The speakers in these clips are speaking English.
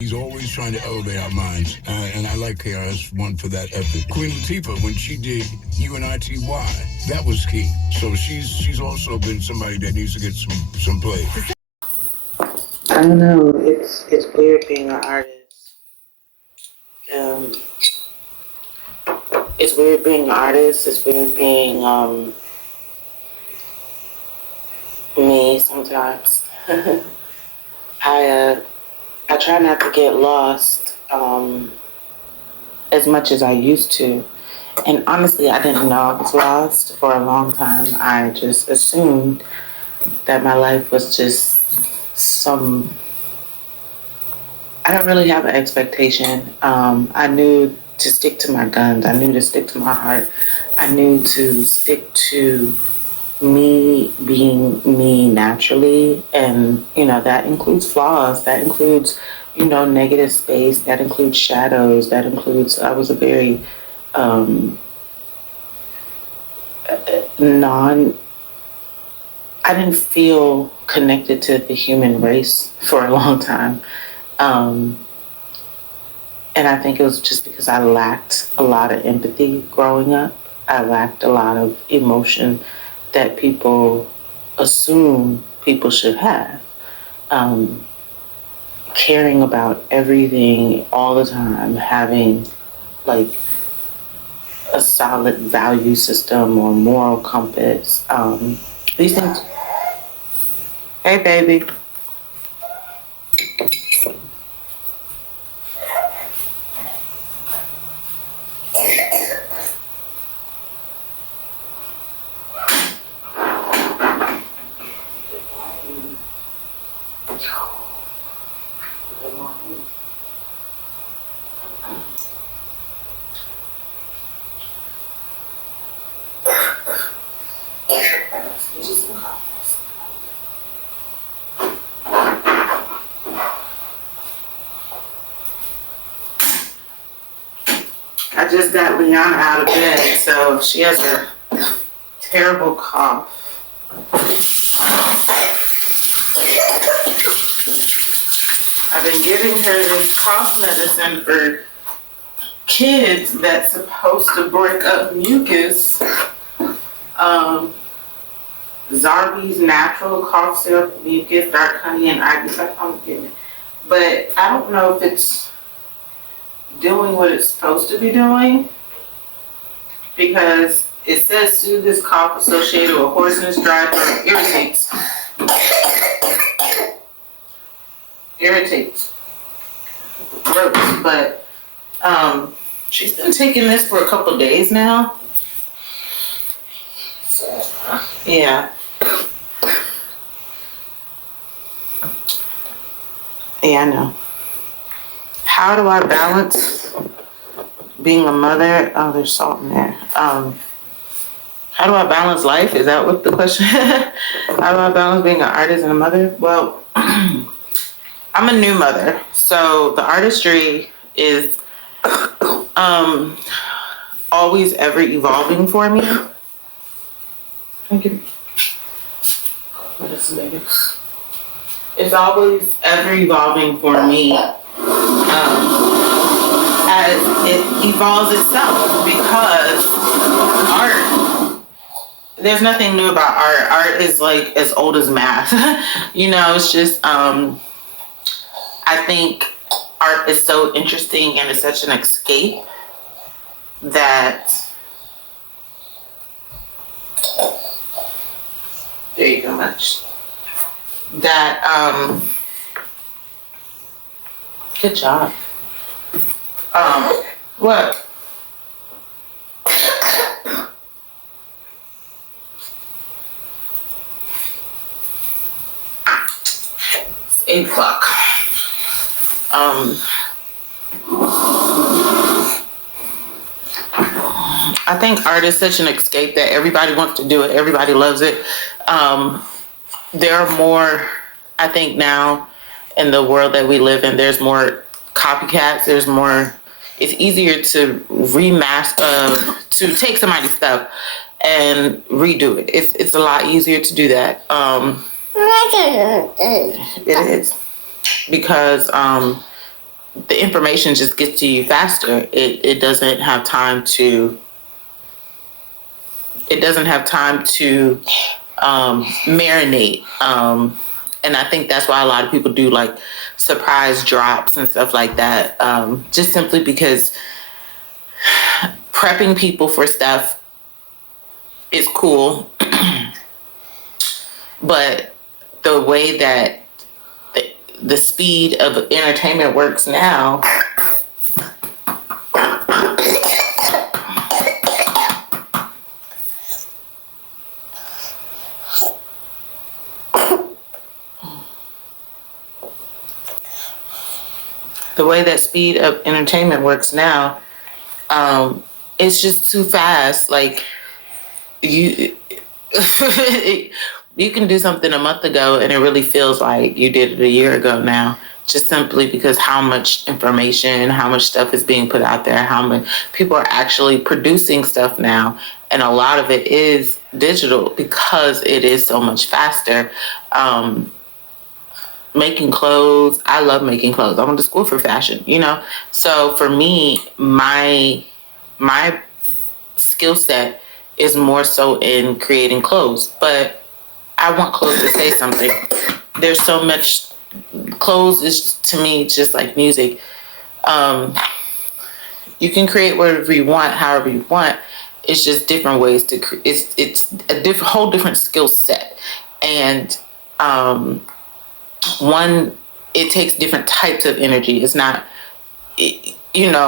He's always trying to elevate our minds, and I like KRS-One for that effort. Queen Latifah, when she did UNITY, that was key. So she's also been somebody that needs to get some play. I don't know. It's weird being an artist. Um, it's weird being an artist. It's weird being me sometimes. I I try not to get lost as much as I used to. And honestly, I didn't know I was lost for a long time. I just assumed that my life was just some. I don't really have an expectation. I knew to stick to my guns. I knew to stick to my heart. I knew to stick to me being me naturally. And, that includes flaws. That includes, negative space. That includes shadows. That includes, I was a very non, I didn't feel connected to the human race for a long time. Um, And I think it was just because I lacked a lot of empathy growing up. I lacked a lot of emotion that people assume people should have. Um, Caring about everything all the time, having like a solid value system or moral compass. These things. Hey, baby. I just got Liana out of bed, so she has a terrible cough. I've been giving her this cough medicine for kids that's supposed to break up mucus. Zarbee's natural cough syrup, mucus, dark honey, and ibuprofen. I'm getting it, but I don't know if it's doing what it's supposed to be doing because it says soothe this cough associated with hoarseness, dry throat, irritates throats. But she's been taking this for a couple of days now. So yeah. Yeah, I know. How do I balance being a mother? Oh, there's salt in there. How do I balance life? Is that what the question? How do I balance being an artist and a mother? Well, I'm a new mother, so the artistry is always ever evolving for me. It's always ever evolving for me as it evolves itself because art, there's nothing new about art. Art is like as old as math. It's just, I think art is so interesting and it's such an escape that, there you go, much. That, good job. What? It's 8 o'clock. I think art is such an escape that everybody wants to do it. Everybody loves it. There are more, I think now in the world that we live in, there's more copycats. There's more, it's easier to to take somebody's stuff and redo it. It's a lot easier to do that. It is because the information just gets to you faster. It doesn't have time to marinate. And I think that's why a lot of people do like surprise drops and stuff like that. Just simply because prepping people for stuff is cool, but the way that the speed of entertainment works now, the way that speed of entertainment works now, it's just too fast. Like you, you can do something a month ago and it really feels like you did it a year ago now. Just simply because how much information, how much stuff is being put out there, how many people are actually producing stuff now. And a lot of it is digital because it is so much faster. Making clothes, I love making clothes. I went to school for fashion, you know? So for me, my skill set is more so in creating clothes, but I want clothes to say something. There's so much. Clothes is to me just like music. You can create whatever you want, however you want. It's just different ways to. It's a whole different skill set, and one, it takes different types of energy. It's not.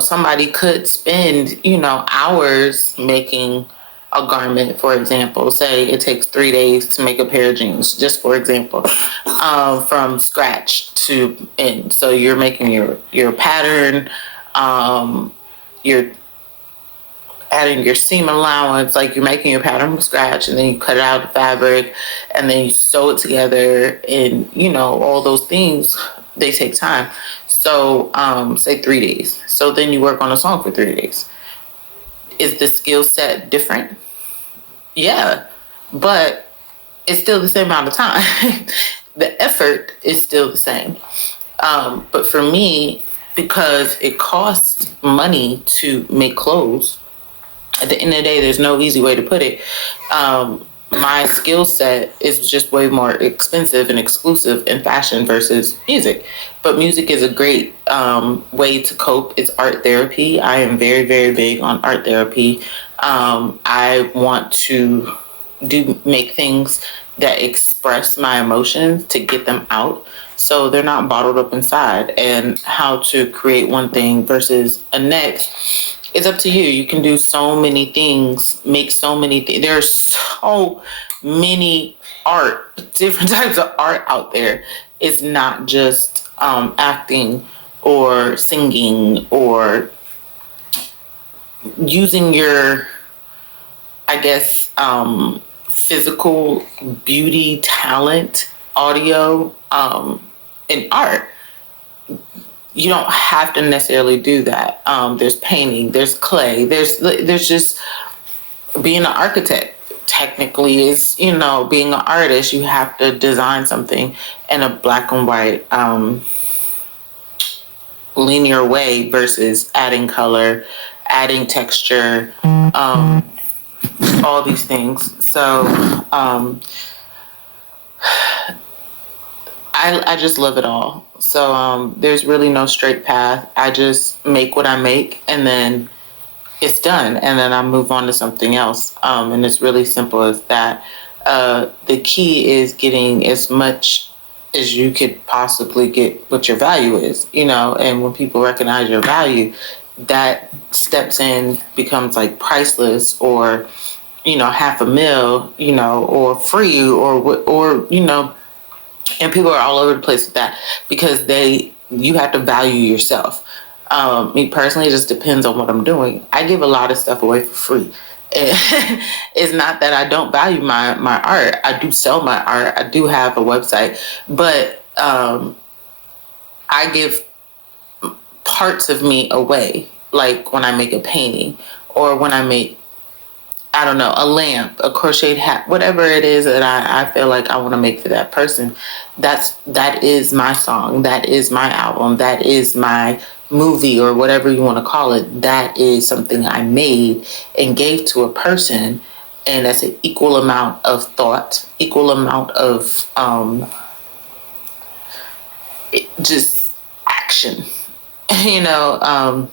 Somebody could spend hours making a garment, for example. Say it takes 3 days to make a pair of jeans, just for example, from scratch to end. So you're making your pattern, you're adding your seam allowance, like you're making your pattern from scratch, and then you cut out the fabric, and then you sew it together, and all those things, they take time. So say 3 days. So then you work on a song for 3 days. Is the skill set different? Yeah, but it's still the same amount of time. The effort is still the same. But for me, because it costs money to make clothes, at the end of the day, there's no easy way to put it. My skill set is just way more expensive and exclusive in fashion versus music. But music is a great way to cope. It's art therapy. I am very, very big on art therapy. I want to make things that express my emotions to get them out so they're not bottled up inside. And how to create one thing versus a next, it's up to you. You can do so many things, make so many things. There's so many different types of art out there. It's not just acting or singing or using your, I guess, physical beauty, talent, audio, in art. You don't have to necessarily do that. There's painting, there's clay, there's just being an architect. Technically, is being an artist. You have to design something in a black and white, linear way versus adding color, adding texture, all these things. So I just love it all. So there's really no straight path. I just make what I make, and then it's done, and then I move on to something else. And it's really simple as that. The key is getting as much as you could possibly get what your value is, and when people recognize your value, that steps in, becomes like priceless, or $500,000, or free, or and people are all over the place with that because you have to value yourself. Me personally, it just depends on what I'm doing. I give a lot of stuff away for free. It's not that I don't value my art. I do sell my art. I do have a website, but I give parts of me away, like when I make a painting or when I make I don't know, a lamp, a crocheted hat, whatever it is that I feel like I want to make for that person. That is my song. That is my album. That is my movie or whatever you want to call it. That is something I made and gave to a person. And that's an equal amount of thought, equal amount of just action, you know,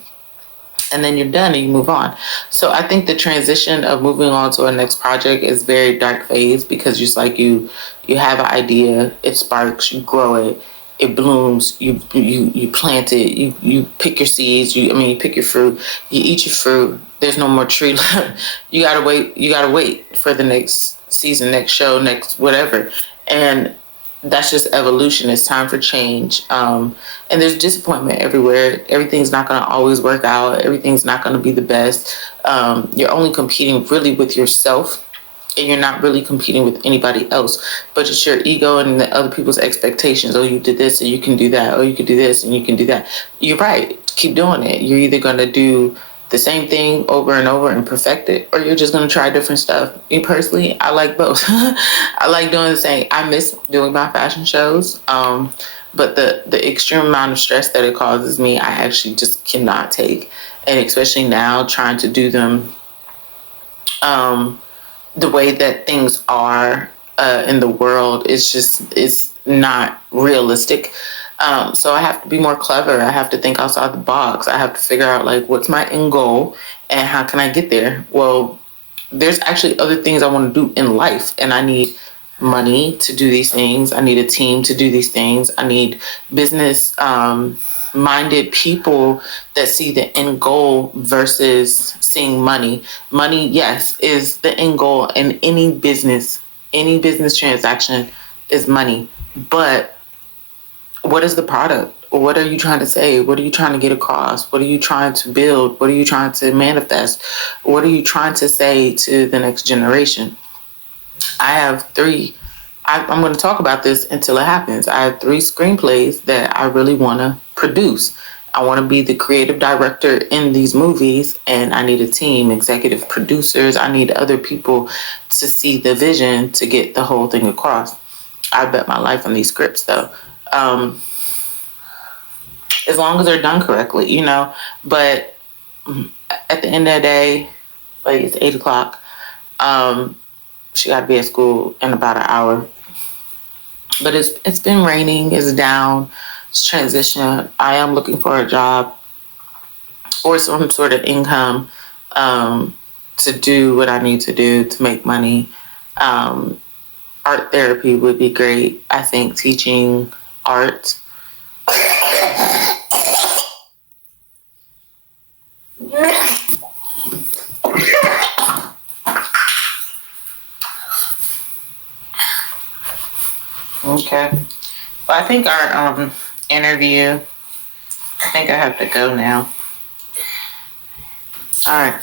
and then you're done and you move on. So I think the transition of moving on to a next project is very dark phase because just like you have an idea, it sparks, you grow it, it blooms, you plant it, you pick your seeds, you pick your fruit, you eat your fruit. There's no more tree left. You gotta wait for the next season, next show, next whatever. And that's just evolution. It's time for change. And there's disappointment everywhere. Everything's not going to always work out. Everything's not going to be the best. You're only competing really with yourself, and you're not really competing with anybody else, but it's your ego and the other people's expectations. Oh, you did this and you can do that. Oh, you can do this and you can do that. You're right. Keep doing it. You're either going to do the same thing over and over and perfect it, or you're just going to try different stuff. Me personally, I like both. I like doing the same. I miss doing my fashion shows. But the extreme amount of stress that it causes me, I actually just cannot take. And especially now trying to do them the way that things are in the world is not realistic. So I have to be more clever. I have to think outside the box. I have to figure out like what's my end goal and how can I get there. Well, there's actually other things I want to do in life, and I need money to do these things. I need a team to do these things. I need business minded people that see the end goal versus seeing money. Money, yes, is the end goal in any business transaction is money. But what is the product? What are you trying to say? What are you trying to get across? What are you trying to build? What are you trying to manifest? What are you trying to say to the next generation? I have three. I'm going to talk about this until it happens. I have three screenplays that I really want to produce. I want to be the creative director in these movies, and I need a team, executive producers. I need other people to see the vision to get the whole thing across. I bet my life on these scripts, though. As long as they're done correctly, you know. But at the end of the day, like it's 8 o'clock. She got to be at school in about an hour. But it's been raining. It's down. It's transition. I am looking for a job or some sort of income to do what I need to do to make money. Art therapy would be great. I think teaching art. Okay. Well, I think our interview, I think I have to go now. All right.